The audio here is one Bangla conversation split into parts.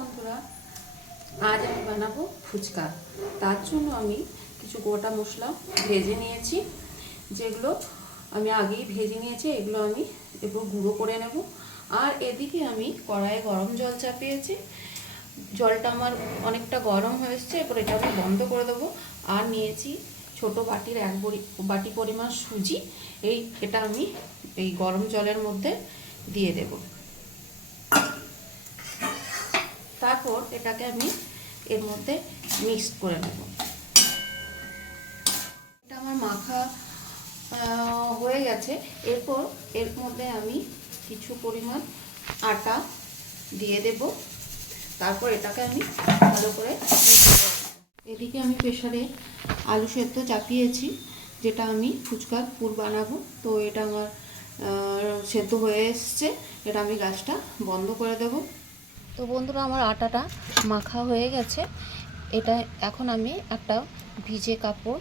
বন্ধুরা, আজ আমি বানাবো ফুচকা। তার জন্য আমি কিছু গোটা মশলা ভেজে নিয়েছি, যেগুলো আমি আগেই ভেজে নিয়েছি, এগুলো আমি এরপর গুঁড়ো করে নেব। আর এদিকে আমি কড়াইয়ে গরম জল চাপিয়েছি। জলটা আমার অনেকটা গরম হয়ে এসছে, এরপর এটা আমি বন্ধ করে দেবো। আর নিয়েছি ছোট বাটির এক বাটি পরিমাণ সুজি, এই এটা আমি এই গরম জলের মধ্যে দিয়ে দেবো। তারপর এটাকে আমি এর মধ্যে মিক্স করে নেব। এটা আমার মাখা হয়ে গেছে। এরপর এর মধ্যে আমি কিছু পরিমাণ আটা দিয়ে দেব। তারপর এটাকে আমি ভালো করে এদিকে আমি প্রেশারে আলু সেদ্ধ চাপিয়েছি, যেটা আমি ফুচকার পুর বানাবো। তো এটা আমার সেদ্ধ হয়ে এসছে। এটা আমি গাছটা বন্ধ করে দেবো। তো বন্ধুরা, আমার আটাটা মাখা হয়ে গেছে। এটা এখন আমি একটা ভিজে কাপড়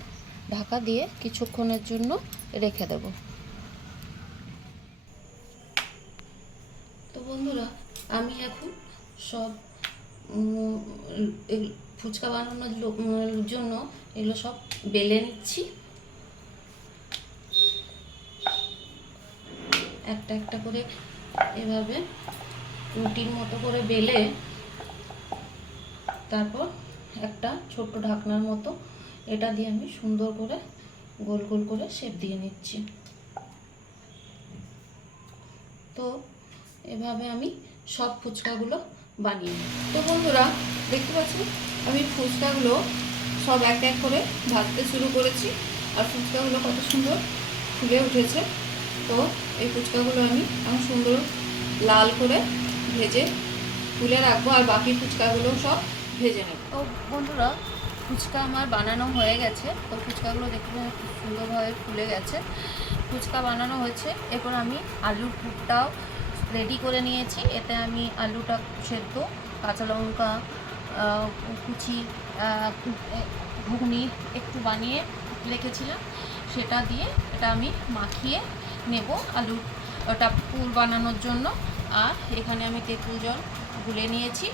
ঢাকা দিয়ে কিছুক্ষণের জন্য রেখে দেব। তো বন্ধুরা, আমি এখন সব ফুচকা বানানোর জন্য এগুলো সব বেলে নিচ্ছি। একটা একটা করে এভাবে রুটির মতো করে বেলে, তারপর একটা ছোট্ট ঢাকনার মতো এটা দিয়ে আমি সুন্দর করে গোল গোল করে শেপ দিয়ে নিচ্ছি। তো এভাবে আমি সব ফুচকাগুলো বানিয়ে তো বন্ধুরা, দেখতে পাচ্ছি? আমি ফুচকাগুলো সব এক এক করে ভাজতে শুরু করেছি আর ফুচকাগুলো কত সুন্দর ফুলে উঠেছে। তো এই ফুচকাগুলো আমি এখন সুন্দর লাল করে ভেজে তুলে রাখব আর বাকি ফুচকাগুলো সব ভেজে নেব। তো বন্ধুরা, ফুচকা আমার বানানো হয়ে গেছে। তো ফুচকাগুলো দেখতে খুব সুন্দরভাবে ফুলে গেছে। ফুচকা বানানো হয়েছে। এরপর আমি আলুর পুরটাও রেডি করে নিয়েছি। এতে আমি আলুটা সেদ্ধ, কাঁচা লঙ্কা কুচি ঘুগনি একটু বানিয়ে রেখেছিলাম। সেটা দিয়ে এটা আমি মাখিয়ে নেব আলুর ওটা পুর বানানোর জন্য। আর এখানে আমি তেঁতুল জল গুলে নিয়েছি।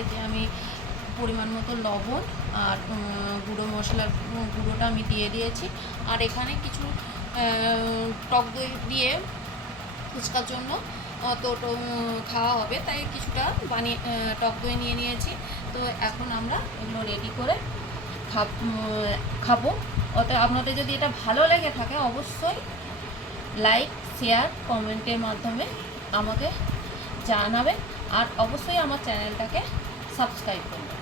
এতে আমি পরিমাণ মতো লবণ আর গুঁড়ো মশলার গুঁড়োটা আমি দিয়ে দিয়েছি। আর এখানে কিছু টক দই দিয়ে ফুচকার জন্য তো খাওয়া হবে। তাই কিছুটা বানিয়ে টক দই নিয়ে নিয়েছি। তো এখন আমরা এগুলো রেডি করে খাব খাব। অতএব আপনাদের যদি এটা ভালো লেগে থাকে, অবশ্যই লাইক শেয়ার কমেন্টের মাধ্যমে আমাকে জানাবেন আর অবশ্যই আমার চ্যানেলটাকে সাবস্ক্রাইব করবেন।